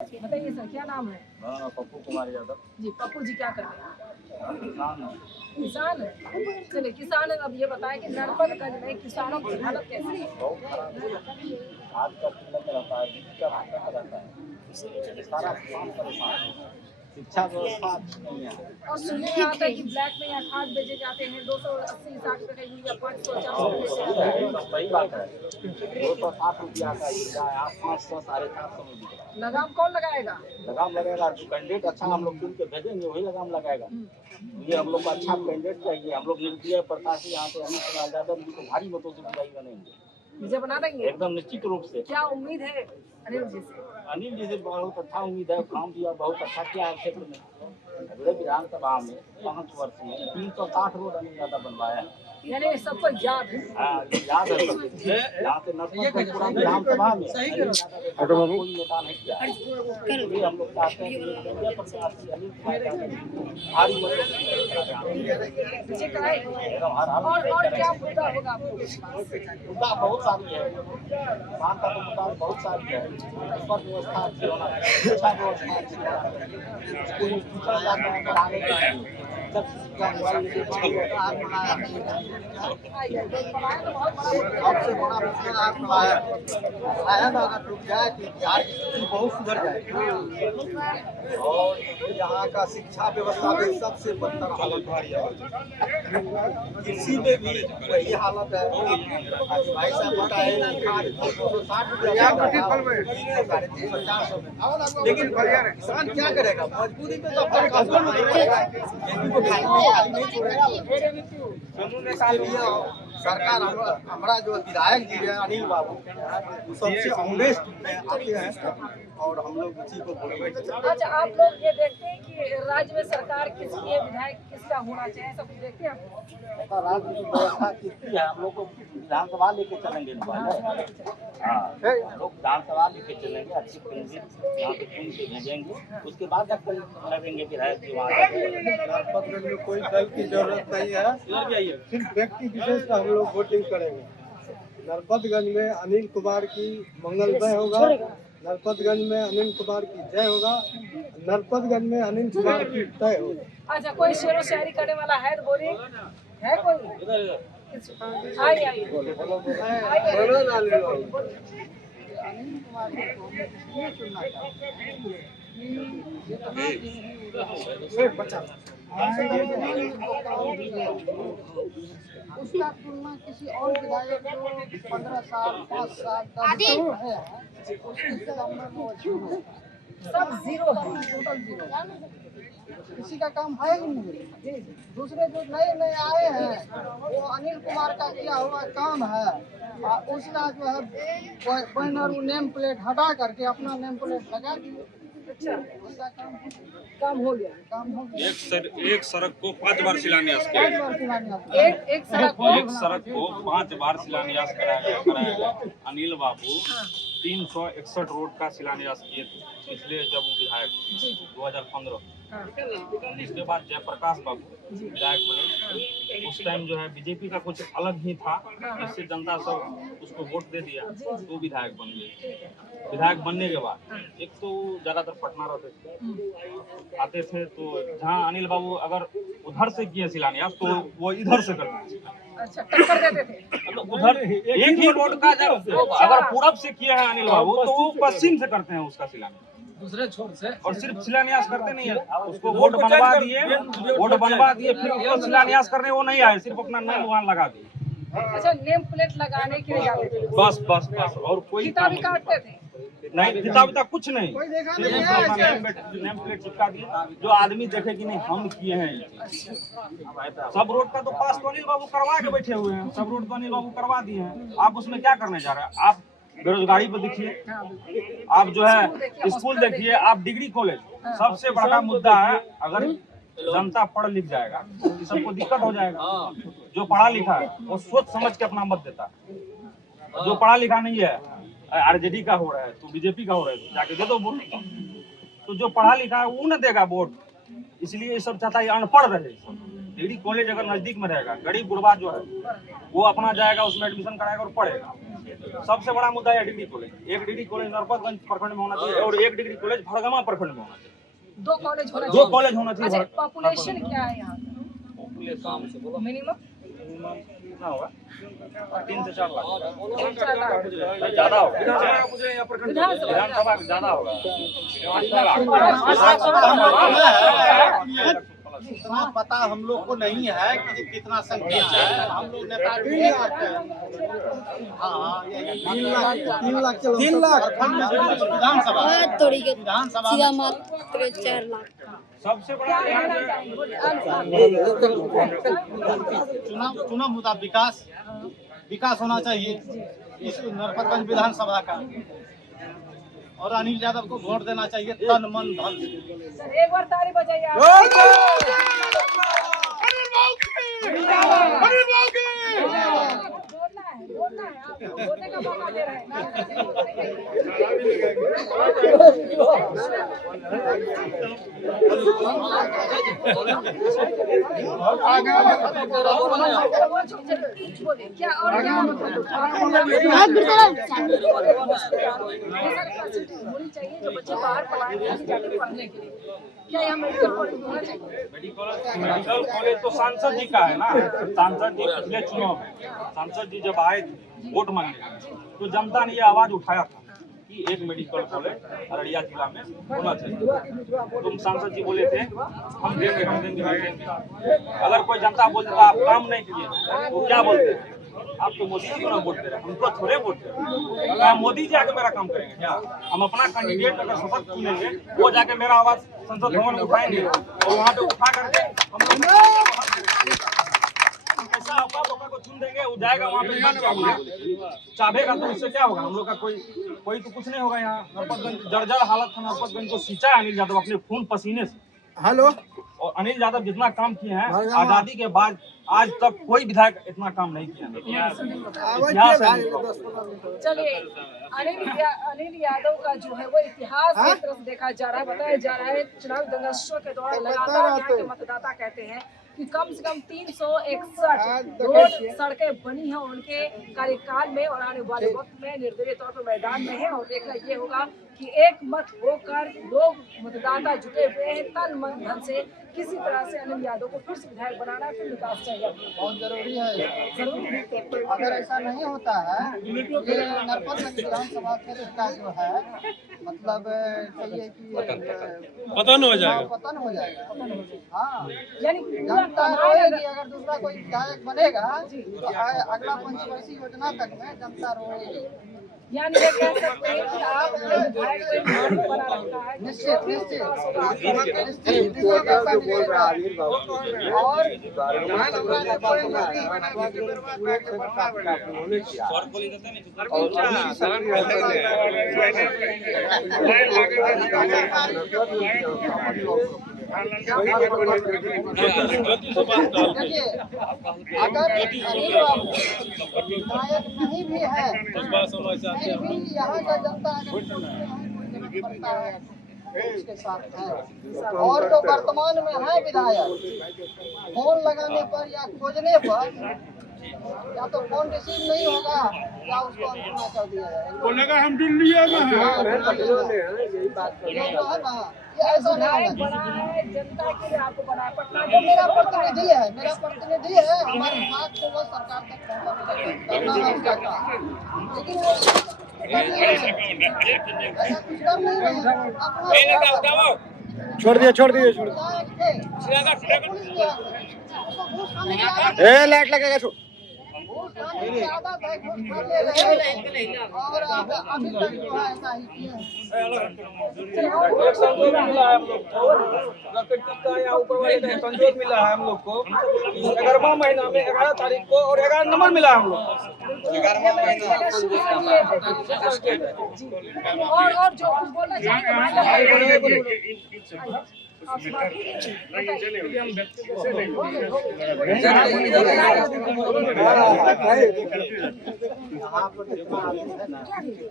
बताइए सर, क्या नाम है? पप्पू कुमार यादव। जी, पप्पू जी क्या करते हैं? किसान है। किसान है। चलिए, किसान है। अब ये बताएं कि नरपतगंज में किसानों की हालत कैसी है? बहुत खराब है। आज का किल्लत रहता है, बीज का किल्लत रहता है, सारा किसान परेशान है। शिक्षा व्यवस्था अच्छी नहीं है। और सुनने में आता है कि ब्लैक में यहाँ खाद बेचे जाते हैं 280-60 रुपए का यूरिया, 500-400 सही बात है। 260 रुपया का यूरिया आप 500 450 में बिक रहा है। लगाम कौन लगाएगा? लगाम लगेगा जो कैंडिडेट अच्छा हम लोग चुन के भेजेंगे वही लगाम लगाएगा। ये हम लोग को अच्छा कैंडिडेट चाहिए। हम लोग निर्दलीय प्रत्याशी यहाँ पे अनिल कुमार यादव जी को भारी मतों से विजयी बनेंगे। विजय बना देंगे एकदम निश्चित रूप से। क्या उम्मीद है अनिल जी से? अनिल जी से बहुत अच्छा उम्मीद है। काम दिया बहुत अच्छा किया है क्षेत्र में। अगले विधानसभा में 5 वर्ष में 360 रोड अनिल यादव बनवाया है। यानी सबको याद है। हाँ, ये याद है सबको। यहाँ से नरपतगंज विधानसभा में अनिल यादव कोई नेता नहीं किया। इसलिए हम लोग चाहते हैं कि निर्दलीय प्रत्याशी अनिल कुमार यादव जी को भारी मतों से विजय कराएंगे। एकदम हर हाल और क्या मुद्दा होगा आपको? मुद्दा बहुत सारी है। किसान का तो मुद्दा बहुत सारी है। स्वस्थ व्यवस्था अच्छी होना चाहिए, शिक्षा व्यवस्था अच्छी होना चाहिए, स्कूल में टीचर जाते हैं पढ़ाने के लिए, सब शिक्षा मोबाइल से सबसे बड़ा मुश्किल आपका है ना। अगर रुक जाए कि बिहार की स्थिति बहुत सुधर जाए। और यहाँ का शिक्षा व्यवस्था में सबसे बदतर हालत है। कृषि में भी वही हालत है। भाई साहब बताए 260 रुपया 350 में, लेकिन किसान क्या करेगा? मजबूरी में तो अपना काम करना ही पड़ेगा। खेती को खाली नहीं छोड़ेगा। इसके लिए सरकार हमारा जो विधायक जी है अनिल बाबू, वो सबसे ऑनेस्ट आते हैं और हम लोग उसी को बोलेंगे। अच्छा, आप लोग ये देखते हैं कि राज्य में सरकार किसकी है, विधायक किसका होना चाहिए, सब कुछ देखते हैं आप? राज्य की व्यवस्था किसकी है? हम लोग को विधानसभा लेके चलेंगे पहले। हाँ, हम लोग विधानसभा लेके चलेंगे, अच्छी कैंडिडेट यहाँ पे चुन के भेजेंगे, उसके बाद जाकर लड़ेंगे विधायक जी वहाँ। नरपतगंज में कोई दल की जरूरत नहीं है, सिर्फ व्यक्ति विशेष का हम लोग वोटिंग करेंगे। नरपतगंज में अनिल कुमार की मंगलमय होगा, नरपतगंज में अनिल कुमार की जय होगा, नरपतगंज में अनिल कुमार की तय होगा। अच्छा, कोई शेरो शायरी करने वाला है तो बोलिए, है कोई? आइए आइए बोलो ना अनिल बाबू। अनिल कुमार को ये चुनना उसका तुलना किसी और विधायक जो 15 साल 5 साल 10 साल है उसके सामने वो सब जीरो है, टोटल जीरो। किसी का काम है ही नहीं। दूसरे जो नए नए आए हैं वो अनिल कुमार का किया हुआ काम है, उसका जो है बैनर नेम प्लेट हटा करके अपना नेम प्लेट लगा दिए। अच्छा, उसका काम हो गया। काम हो गया। एक सड़क को 5 बार शिलान्यास किया। एक सड़क को 5 बार शिलान्यास कराया गया। अनिल बाबू 361 रोड का शिलान्यास किए थे पिछले जब वो विधायक 2015। इसके बाद जयप्रकाश बाबू विधायक बने। उस टाइम जो है बीजेपी का कुछ अलग ही था, इससे जनता सब उसको वोट दे दिया तो विधायक बन गए। विधायक बनने के बाद एक तो ज्यादातर पटना रहते थे, आते थे तो जहाँ अनिल बाबू अगर उधर से किए शिलान्यास तो वो इधर से करते थे। अच्छा, टक्कर देते थे। तो उधर एक ही रोड का जब अगर पूरब से किया है अनिल बाबू तो वो पश्चिम से करते हैं उसका शिलान्यास दूसरे छोर से। और सिर्फ शिलान्यास करते नहीं है, उसको वोट बनवा दिए फिर उसको शिलान्यास करने वो नहीं आए, सिर्फ अपना नाम वहाँ लगा दिए। अच्छा, नेम प्लेट लगाने के लिए जाते थे। बस बस बस और कोई किताबी काटते थे? नहीं, किताब कुछ नहीं, सिर्फ अपना नेम प्लेट चिपका दिए, जो आदमी देखे कि नहीं हम किए हैं। सब रोड का तो पास तो अनिल बाबू करवा के बैठे हुए हैं, सब रोड तो अनिल बाबू करवा दिए हैं। आप उसमें क्या करने जा रहे हैं? आप बेरोजगारी पे देखिए, आप जो है स्कूल देखिए, आप डिग्री कॉलेज, सबसे बड़ा मुद्दा है अगर जनता पढ़ लिख जाएगा तो सबको दिक्कत हो जाएगा। जो पढ़ा लिखा है वो सोच समझ के अपना मत देता, जो पढ़ा लिखा नहीं है आरजेडी का हो रहा है तो बीजेपी का हो रहा है तो जाके दे दो वोट। तो जो पढ़ा लिखा है वो न देगा वोट, इसलिए ये सब चाहता है अनपढ़ रहे। डिग्री कॉलेज अगर नजदीक में रहेगा, गरीब गुरबा जो है वो अपना जाएगा उसमें एडमिशन कराएगा और पढ़ेगा। सबसे बड़ा मुद्दा है डिग्री कॉलेज। एक डिग्री कॉलेज नरपतगंज प्रखंड में होना चाहिए और एक डिग्री कॉलेज भड़गमा प्रखंड में होना चाहिए। 2 कॉलेज होना दो कॉलेज होना चाहिए। अच्छा, पॉपुलेशन क्या है यहाँ? मिनिमम कितना होगा? 3 से 4 लाख 4 लाख ज्यादा होगा। विधानसभा ज्यादा होगा। इतना पता हम लोग को नहीं है कि कितना संख्या है। हम लोग नेता भी नहीं आते हैं। हाँ, 3 लाख चलो 3 लाख विधानसभा विधानसभा सीधा मात्र 4 लाख। सबसे बड़ा चुनाव मुद्दा विकास होना चाहिए इस नरपतगंज विधानसभा का, और अनिल यादव को वोट देना चाहिए तन मन धन से। सर एक बार ताली बजाइए आप। बोलना है आप बोलने का मौका दे रहे हैं। क्या और क्या होनी चाहिए जो बच्चे बाहर जाके पढ़ने के लिए? क्या यहाँ मेडिकल कॉलेज होना चाहिए? मेडिकल कॉलेज तो सांसद जी का है ना। सांसद जी पिछले चुनाव में सांसद जी जब आए थे वोट मांगने, तो जनता ने ये आवाज उठाया था कि एक मेडिकल कॉलेज अररिया जिला में होना चाहिए। तुम सांसद जी बोले थे हम देंगे हम देंगे हम देंगे। अगर कोई जनता बोलते तो आप काम नहीं किए वो क्या बोलते हैं? आप तो मोदी जी को ना वोट दे रहे, हमको थोड़े वोट दे रहे। क्या मोदी जी आके मेरा काम करेंगे क्या? हम अपना कैंडिडेट अगर सशक्त चुनेंगे वो जाके मेरा आवाज संसद भवन में उठाएंगे और वहाँ पे उठा करके हम ऐसा आपका को चुन देंगे, वो जाएगा वहाँ पे चाहेगा तो उससे क्या होगा? हम लोग का कोई तो कुछ नहीं होगा। यहाँ नरपतगंज जर्जर हालत था। नरपतगंज को सींचा है अनिल यादव अपने खून पसीने से। हेलो और अनिल यादव जितना काम किए हैं आजादी के बाद आज तक कोई विधायक इतना काम नहीं किया। चलिए अनिल यादव का जो है वो इतिहास की तरफ देखा जा रहा है, बताया जा रहा है। चुनाव दंगस्टों के दौरान लगातार यहाँ के मतदाता कहते हैं कि कम से कम 361 रोड सड़कें बनी हैं उनके कार्यकाल में और आने वाले वक्त में निर्दलीय तौर पर मैदान में है। और देखना ये होगा कि एक मत होकर लोग मतदाता जुटे हुए हैं तन मन धन से। किसी तरह से अनिल यादव को फिर से विधायक बनाना, फिर विकास चाहिए। बहुत जरूरी है। अगर ऐसा नहीं होता है ये नरपतगंज विधानसभा क्षेत्र का जो है मतलब कहिए कि पतन हो जाएगा। पतन हो जाएगा। हाँ, यानी जनता रोएगी। अगर दूसरा कोई विधायक बनेगा तो अगला पंचवर्षीय योजना तक में जनता रोएगी। यानी ये कह सकते हैं कि आप अपने विधायक को एक मालिक बना रखा है। निश्चित ऐसा मिलेगा। और देखिए अगर अनिल बाबू विधायक नहीं भी है फिर भी यहाँ का जनता अगर पड़ता है उसके साथ है। और जो वर्तमान में है विधायक फोन लगाने पर या खोजने पर या तो फोन रिसीव नहीं होगा या उसको अनसुना कर दिया जाएगा। बोलेगा हम दिल्ली में ये जो है ना ये ऐसा नहीं होगा। बना है जनता के लिए, आपको बना है पटना वो मेरा प्रतिनिधि है हमारी बात को वो सरकार तक पहुंचाना है उसका काम। लेकिन वो ऐसा कुछ कर नहीं रहे। छोड़ दिए लाइट लगेगा छोड़। और अभी तक जो है ऐसा ही किए हैं। संजोग मिला है हम लोग को 11वां महीना में 11 तारीख को और 11 नंबर मिला है हम लोग। और जो कुछ बोलना चाहिए आप बात कीजिए। यहाँ पर जितना आदमी है ना,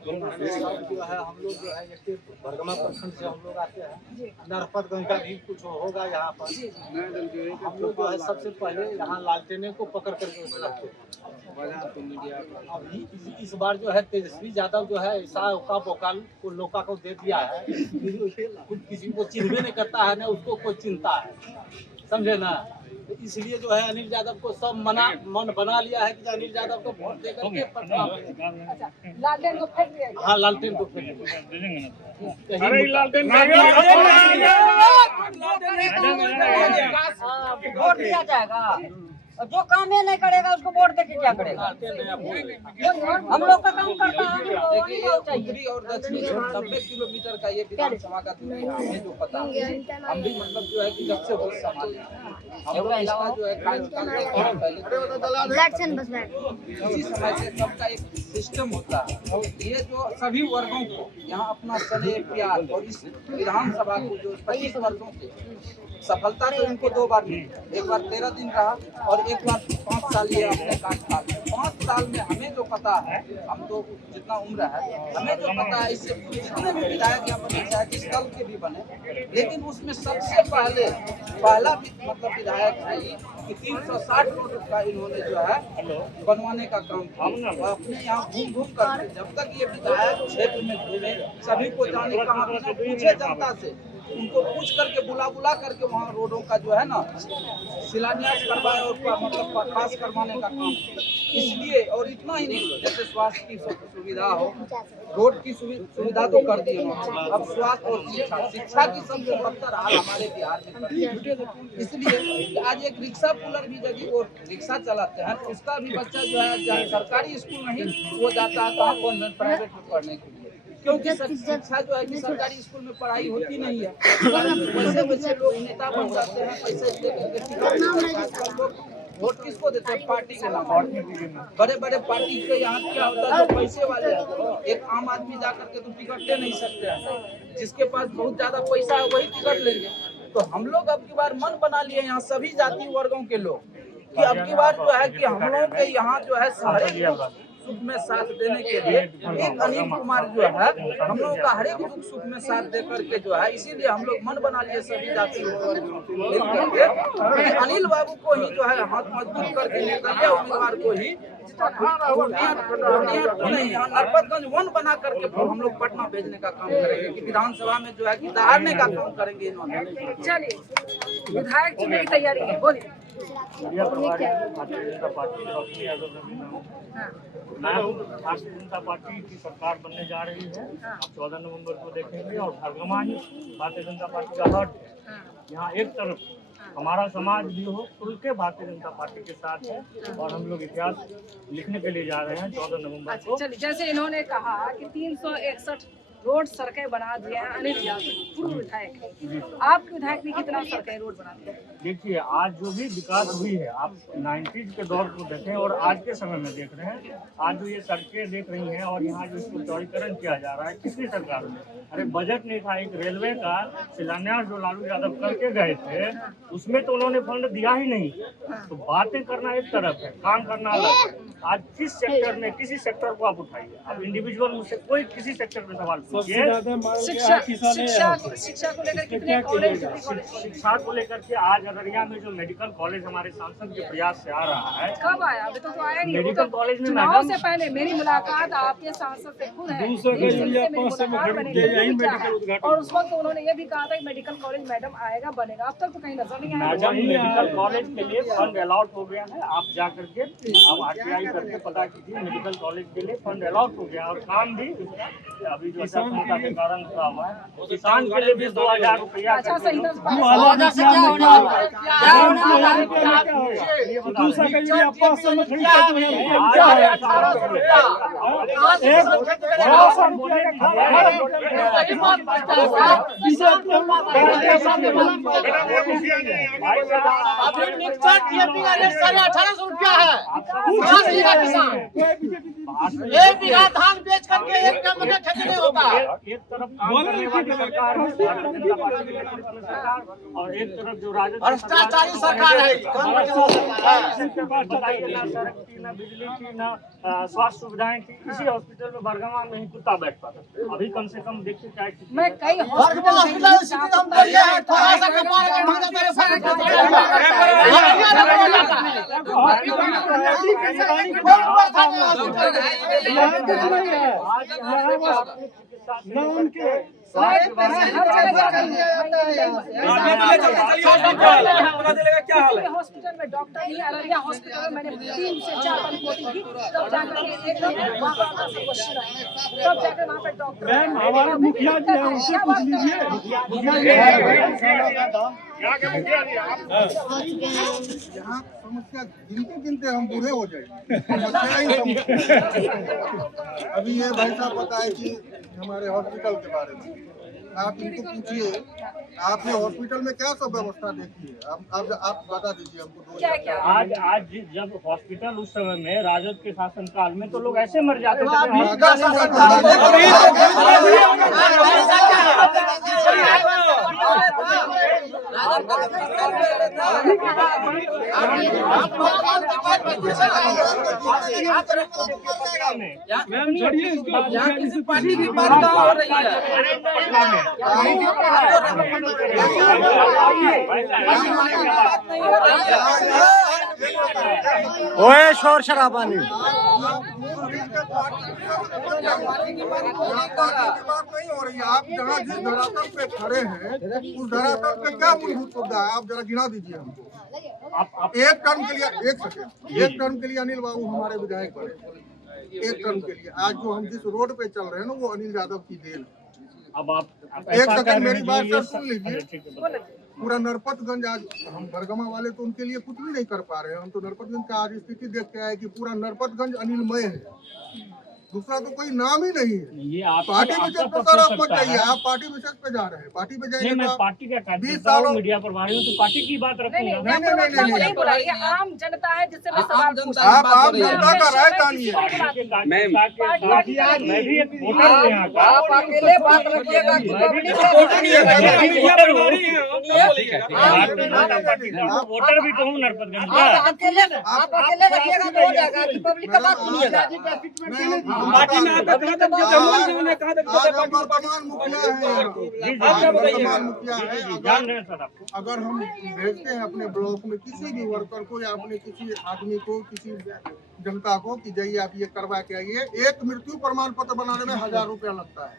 जो है हम लोग जो है एक बरगमा प्रखंड से हम लोग आते हैं। नरपतगंज का भी कुछ होगा यहाँ पर। हम लोग जो है सबसे पहले यहाँ लालटेने को पकड़ करके उसे रखते हैं। अभी इस बार जो है तेजस्वी यादव जो है ऐसा उका बोकाल को लोका को दे दिया है, कुछ किसी को चिन्हवे नहीं करता है, ना उसको कोई चिंता है, समझे ना। तो इसलिए जो है अनिल यादव को सब मन बना लिया है कि अनिल यादव को वोट दे करके पटना में। अच्छा, लालटेन को फेंक दिया गया। हाँ, लालटेन को फेंक वोट दिया जाएगा और जो काम ये नहीं करेगा उसको वोट देके क्या करेगा। हम लोग का काम करता है। उत्तरी और दक्षिणी 90 किलोमीटर का ये विधानसभा का दूरी है, हमें जो पता है। हम भी मतलब जो है कि जब से वोट संभाले हम लोग इसका जो है इसी समय से सबका एक सिस्टम होता है। ये जो सभी वर्गों को यहाँ अपना स्नेह प्यार और इस विधानसभा को जो 25 वर्षों के सफलता तो इनको 2 बार मिली, एक बार 13 दिन रहा और एक बार 5 साल ये अपने कार्यकाल। 5 साल में हमें जो पता है, हम तो जितना उम्र है हमें जो पता है, इससे जितने भी विधायक यहाँ बने चाहे जिस दल के भी बने, लेकिन उसमें सबसे पहला मतलब विधायक है कि 360 रोड का इन्होंने जो है बनवाने का काम किया। अपने यहाँ घूम घूम कर जब तक ये विधायक क्षेत्र में घूमे, सभी को जाने कहाँ पूछे जनता से, उनको पूछ करके बुला करके वहाँ रोडों का जो है ना शिलान्यास करवाए और मतलब पास करवाने का काम। इसलिए और इतना ही नहीं, जैसे स्वास्थ्य की सुविधा हो, रोड की सुविधा तो कर दी उन्होंने, अब स्वास्थ्य और शिक्षा की सबसे बदतर हाल हमारे बिहार में। इसलिए आज एक रिक्शा पुलर भी यदि वो रिक्शा चलाते हैं तो उसका भी बच्चा जो है सरकारी स्कूल नहीं, वो जाता है कहाँ कॉन्वेंट प्राइवेट में पढ़ने के लिए, क्योंकि शिक्षा जो है कि सरकारी स्कूल में पढ़ाई होती नहीं है। वैसे लोग नेता बन जाते हैं, पैसे वोट किसको देते हैं? पार्टी के नाम। बड़े पार्टी के यहाँ क्या होता है, जो पैसे वाले हैं, एक आम आदमी जा करके तो टिकट ले नहीं सकते हैं, जिसके पास बहुत ज्यादा पैसा है वही टिकट लेंगे। तो हम लोग अब की बार मन बना लिए यहाँ सभी जाति वर्गों के लोग कि अब की बार जो है कि हम लोग के यहाँ जो है सारे सुख में साथ देने के लिए एक अनिल कुमार जो है हम लोगों का हर एक दुख सुख में साथ दे करके जो है, इसीलिए हम लोग मन बना लिए सभी जाति अनिल बाबू को ही जो है हाथ मजबूत करके निकलिए उम्मीदवार को ही नहीं, यहाँ नरपतगंज 1 बना करके फिर हम लोग पटना भेजने का काम करेंगे कि विधानसभा में जो है कि दहाड़ने का काम करेंगे इन्होंने। चलिए, विधायक चुनने की तैयारी है, बोलिए। भारतीय जनता पार्टी की सरकार बनने जा रही है। आप 14 नवंबर को देखेंगे और भरगमा ही भारतीय जनता पार्टी का हट है। यहाँ एक तरफ हमारा समाज भी हो खुल के भारतीय जनता पार्टी के साथ है और हम लोग इतिहास लिखने के लिए जा रहे हैं 14 नवंबर को। चलिए, जैसे इन्होंने कहा कि 361 रोड सड़कें बना दिए हैं अनिल यादव पूर्व विधायक ने, आपके विधायक ने कितना सड़कें रोड बना दिया? देखिए, आज जो भी विकास हुई है, आप 90s के दौर को देखें और आज के समय में देख रहे हैं, आज जो ये सड़कें देख रही हैं और यहाँ जो इसको चौड़ीकरण किया जा रहा है, किसकी सरकार में? अरे बजट नहीं था, एक रेलवे का शिलान्यास जो लालू यादव करके गए थे उसमें तो उन्होंने फंड दिया ही नहीं। तो बातें करना एक तरफ है, काम करना अलग है। आज किस सेक्टर में किसी सेक्टर को आप उठाइए, अब इंडिविजुअल मुझसे कोई किसी सेक्टर में सवाल पूछिए। शिक्षा को लेकर कितने कॉलेज? शिक्षा को लेकर के आज अररिया में जो मेडिकल कॉलेज हमारे सांसद के प्रयास से आ रहा है, कब आया? अभी तो आया नहीं। मेडिकल कॉलेज में चुनाव से पहले मेरी मुलाकात आपके सांसद से खुद है, और उस वक्त उन्होंने ये भी कहा था कि मेडिकल कॉलेज मैडम आएगा बनेगा, अब तक तो कहीं नजर नहीं आया। मैडम, मेडिकल कॉलेज के लिए फंड अलॉट हो गया है, आप जा करके अब RTI करके पता कीजिए, मेडिकल कॉलेज के लिए फंड अलॉट हो गया और काम भी अभी जो असफलता के कारण हुआ है, किसान के लिए भी 2000 रुपया। अच्छा, सही ₹1800 है। खरीदेगा किसान? एक बीघा धान बेच करके एक टन में खेती नहीं होता। एक तरफ काम करने वाली सरकार है भारतीय जनता पार्टी की सरकार, और एक तरफ जो राजद भ्रष्टाचारी सरकार है। बताइए, ना सड़क थी, ना बिजली थी, ना स्वास्थ्य सुविधाएं थी। इसी हॉस्पिटल में बरगमा में ही कुत्ता बैठता था। अभी कम से कम देखिए क्या मैं कई हॉस्पिटल सारे पैसे हर जगह हॉस्पिटल में डॉक्टर नहीं, अररिया हॉस्पिटल में मैंने 3 से 4 बार रिपोर्टिंग की, तब जाकर एकदम तब जाकर वहाँ पे डॉक्टर हमारे मुखिया जी हैं, उनसे पूछ लीजिए। यहाँ समस्या गिनते गिनते हम बूढ़े हो जाएंगे। अभी ये भाई साहब बताए कि हमारे हॉस्पिटल के बारे में आप इनको पूछिए, आपने हॉस्पिटल में क्या सब व्यवस्था देखी है? आप बता दीजिए हमको। क्या आज जब हॉस्पिटल उस समय में राजद के शासनकाल में तो लोग ऐसे मर जाते थे। मैम छोड़िए इसको, किसी पार्टी की बात हो रही है। ओए शोर शराबा नहीं। बात नहीं हो रही है। आप जहाँ जिस धरातल पे खड़े हैं उस धरातल पे क्या मूलभूत सुविधा है? आप जरा गिना दीजिए हमको। एक टर्म के लिए एक टर्म के लिए अनिल बाबू हमारे विधायक बने, एक टर्म के लिए। आज जो हम जिस रोड पे चल रहे हैं ना वो अनिल यादव की देन। अब आप एक सेकंड मेरी बात सर सुन लीजिए। पूरा नरपतगंज आज हम बरगमा वाले तो उनके लिए कुछ भी नहीं कर पा रहे हैं। हम तो नरपतगंज का आज स्थिति देख के आए कि पूरा नरपतगंज अनिलमय है, दूसरा तो कोई नाम ही नहीं है। ये आप पार्टी विशेष पे सर आप मत जाइए, आप पार्टी विशेष पे जा रहे हैं। पार्टी पे जाइए मैं तो पार्टी का 20 कार्यकर्ता सालों हूँ, मीडिया प्रभारी हूँ, तो पार्टी की बात रखूंगा। नहीं बुलाइए, आम जनता है जिससे मैं सवाल पूछ आप जनता का राय जानिए। मैं भी एक वोटर हूँ यहाँ का। आप अकेले बात रखिएगा कि पब्लिक वोटर भी तो हूँ नरपतगंज का। आप अकेले रखिएगा तो हो जाएगा कि पब्लिक का बात सुनिएगा। पार्टी में आपका वर्तमान मुखिया है, वर्तमान मुखिया है। अगर हम भेजते हैं अपने ब्लॉक में किसी भी वर्कर को या अपने किसी आदमी को, किसी जनता को कि जाइए आप ये करवा के आइए, एक मृत्यु प्रमाण पत्र बनाने में 1000 रुपया लगता है।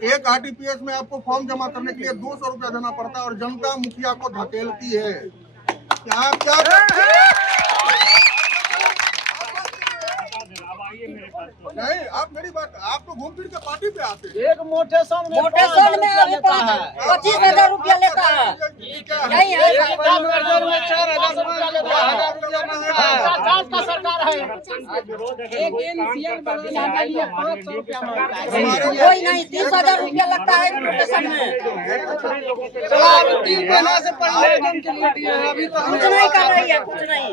एक आरटीपीएस में आपको फॉर्म जमा करने के लिए 200 रुपया देना पड़ता है, और जनता मुखिया को धकेलती है। क्या आप क्या नहीं, आप मेरी बात, आप तो घूम फिर के पार्टी पे आते हैं। एक मोटेशन में में अभी 25,000 रुपया लेता है। नहीं है का सरकार है। कोई नहीं, 30,000 रुपया लगता है रोटेशन में। कुछ नहीं कर रही है, कुछ नहीं।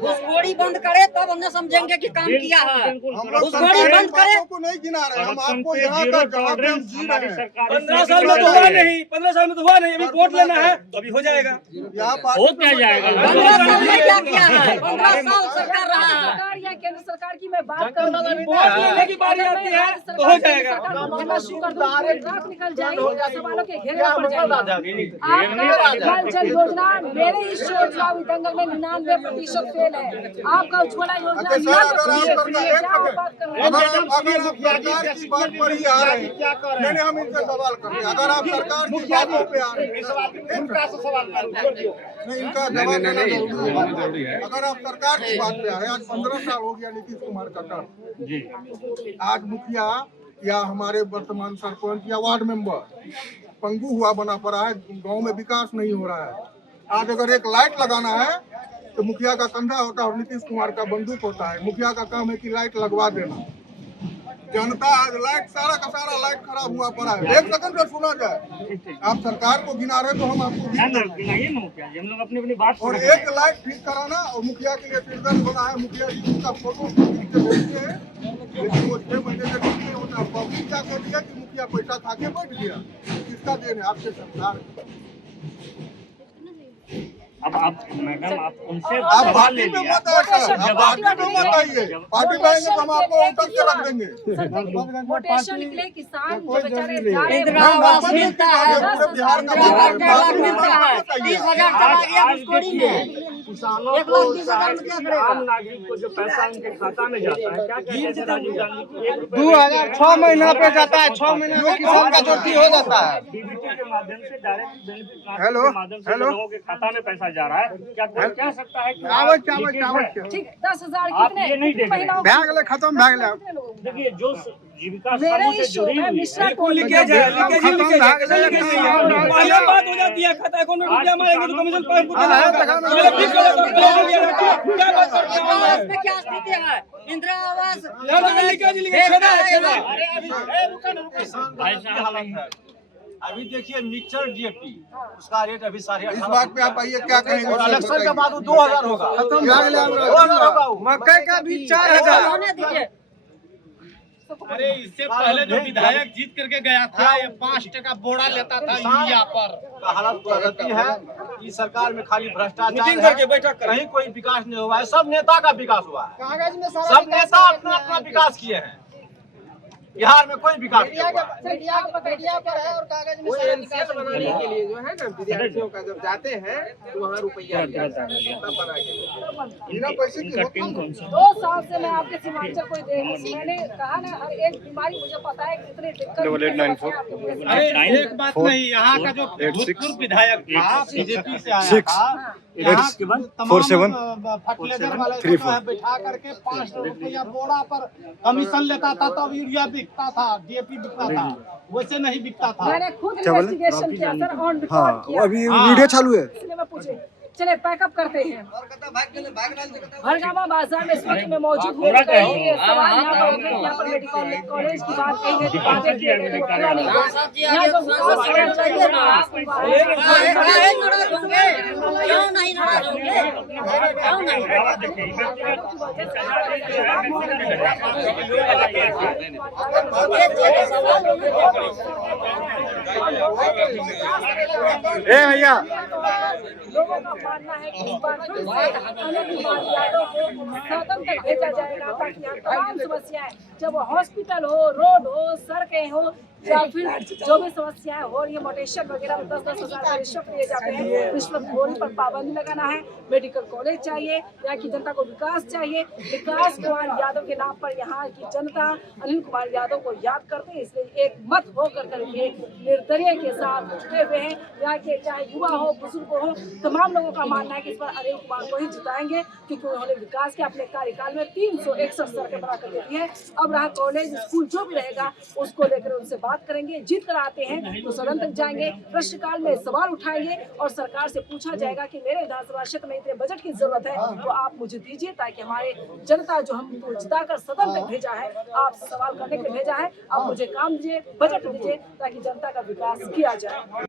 घुसखोरी बंद करे तब हमने समझेंगे कि काम किया है। घुसखोरी बंद करे को नहीं गिना रहे हम, आपको यहाँ का जहाँ पे हम जी रहे हैं। 15 साल में तो हुआ नहीं, 15 साल में तो हुआ नहीं, अभी वोट लेना है तो अभी हो जाएगा। हो क्या जाएगा? 15 साल में क्या किया है? 15 साल सरकार रहा है। सरकार या केंद्र सरकार की मैं बात करूँ, वोट लेने की बारी आती है तो हो जाएगा। निकल जाएगी, सवालों के घेरे में पड़ जाएगी। आपका जल जल योजना मेरे ही चुनावी दंगल में 99% फेल है। आपका उज्ज्वला योजना अगर आप सरकार की बात पर ही आ रहे हैं, मैंने हम इनसे सवाल कर रहे हैं। अगर आप सरकार की बातों पे आ रहे हैं, नहीं इनका जवाब देना जरूरी है। अगर आप सरकार की बात पे आ रहे हैं, आज 15 साल हो गया नीतीश कुमार का टर्म। आज मुखिया या हमारे वर्तमान सरपंच या वार्ड मेंबर पंगु हुआ बना पड़ा है, गांव में विकास नहीं हो रहा है। आज अगर एक लाइट लगाना है तो मुखिया का कंधा होता है और नीतीश कुमार का बंदूक होता है। मुखिया का काम है कि लाइट लगवा देना। जनता आज लाइट सारा का सारा लाइट खराब हुआ पड़ा है। एक सेकंड से सुना जाए, आप सरकार को गिना रहे तो हम आपको हम लोग अपनी अपनी बात और एक लाइट ठीक कराना और मुखिया के लिए सिरदर्द बना है। मुखिया जी उसका फोटो खींच के भेजते हैं, लेकिन वो 6 महीने से ठीक नहीं होता। पब्लिक क्या कर दिया कि मुखिया पैसा खा के बैठ गया। किसका देन है? आपके सरकार। अब आप मैडम आप उनसे आप पार्टी में मत आइए, आप पार्टी में मत आइए। पार्टी में आएंगे तो हम आपको उठक के रख देंगे। मोटेशन निकले किसान जो बेचारे जा रहे हैं, इंदिरा आवास मिलता है, पूरे बिहार का 1,00,000 मिलता है, 30,000 चला गया घुसखोरी में। किसानों 1,30,000 में क्या करेगा? आम नागरिक को जो पैसा उनके खाता में जाता है, क्या कहते हैं राजीव गांधी की 2006 महीना पे जाता है, 6 महीने में किसान का चोटी हो जाता है। डीबीटी के माध्यम से डायरेक्ट बेनिफिट हेलो, के माध्यम से लोगों के खाता में पैसा जा रहा है। क्या कोई कह सकता है कि ठीक 10,000 आप ये नहीं देख रहे हैं। भाग खत्म भाग ले। देखिए जो जीविका मेरा समूह से इश्यू जुड़ी है हुई मिश्रा है, को लिखे जाए, लिखे जी, लिखे जाए, कैसे लिखे जाए? पहले बात हो जाती है, खाता अकाउंट में रुपया मारेंगे तो कमीशन पर कुछ इंदिरा आवास में क्या स्थिति है? इंदिरा आवास अभी देखिए मिक्सर डीएपी उसका रेट अभी 18,500। इस बात पे आप आइए, क्या कहेंगे? और इलेक्शन के बाद वो 2,000 होगा। खत्म भाग ले। 2,000 होगा वो। मकई का भी 4,000। होने दीजिए। अरे इससे पहले जो विधायक जीत करके गया था, ये 5 टका बोरा लेता था यूरिया पर। का हालत प्रगति है कि सरकार में खाली भ्रष्टाचार मीटिंग है, करके बैठक करें। कहीं कोई विकास नहीं हुआ है। सब नेता का विकास हुआ है, कागज में सारा सब नेता अपना अपना विकास किए हैं। बिहार में कोई विकास नहीं हुआ है। मीडिया पर है और कागज में सारा विकास बनाने के लिए जो है ना विद्यार्थियों का जब जाते हैं तो वहाँ रुपया तब बना के बिना पैसे की होता नहीं। 2 साल से मैं आपके सीमांचल को मैंने कहा ना, हर एक बीमारी मुझे पता है कितनी दिक्कत। अरे एक बात नहीं, यहाँ का जो भूतपूर्व विधायक था बीजेपी से आया था, यहाँ तमाम फर्टिलाइजर वाले को बैठा करके 5 रुपया बोरा पर कमीशन लेता था, तब यूरिया बिकता था, डीएपी बिकता था, वैसे नहीं बिकता था। मैंने खुद इन्वेस्टिगेशन किया सर, ऑन रिकॉर्ड किया। अभी वीडियो चालू है। इसलिए मैं पूछे, चले पैकअप करते हैं। भरगामा बाजार में इस वक्त में मौजूद हूँ। कहीं सवाल यहाँ पर उठे, यहाँ पर मेडिकल कॉलेज की बात कही गई, बातें की गई, वो पूरा नहीं हुआ। यहाँ जो विकास होना चाहिए ना, काहे नाराज होंगे? क्यों नहीं नाराज होंगे? क्यों नहीं? भैया लोगों का मानना है कि इस बार फिर से अनिल कुमार यादव को सदन तक भेजा जाएगा, ताकि यहाँ तमाम समस्याएं, जब हॉस्पिटल हो, रोड हो, सड़कें हो, या फिर जो भी समस्याएं हो रही है, मोटेशन वगैरह में 10-10 हज़ार का रिश्वत लिए जाते हैं, रिश्वतखोरी पर पाबंदी लगाना है। मेडिकल कॉलेज चाहिए, यहाँ की जनता को विकास चाहिए। विकास कुमार यादव के नाम पर यहाँ की जनता अनिल कुमार यादव को याद करते हैं, इसलिए एक मत होकर करके निर्दलीय के साथ जुटे हुए हैं। यहाँ के चाहे युवा हो, बुजुर्ग हो, तमाम लोगों का मानना है कि इस बार अनिल कुमार को ही जिताएंगे, क्योंकि उन्होंने विकास के अपने कार्यकाल में 361 सड़कें बना कर दी है। अब रहा कॉलेज, स्कूल जो भी रहेगा उसको लेकर उनसे बात करेंगे। जीत कर आते हैं तो सदन तक जाएंगे, प्रश्नकाल में सवाल उठाएंगे और सरकार से पूछा जाएगा कि मेरे विधानसभा क्षेत्र में इतने बजट की जरूरत है, तो आप मुझे दीजिए, ताकि हमारे जनता जो हमको जिताकर सदन तक भेजा है, आप सवाल करने के लिए भेजा है, आप मुझे काम दीजिए, बजट दीजिए, ताकि जनता का विकास किया जाए।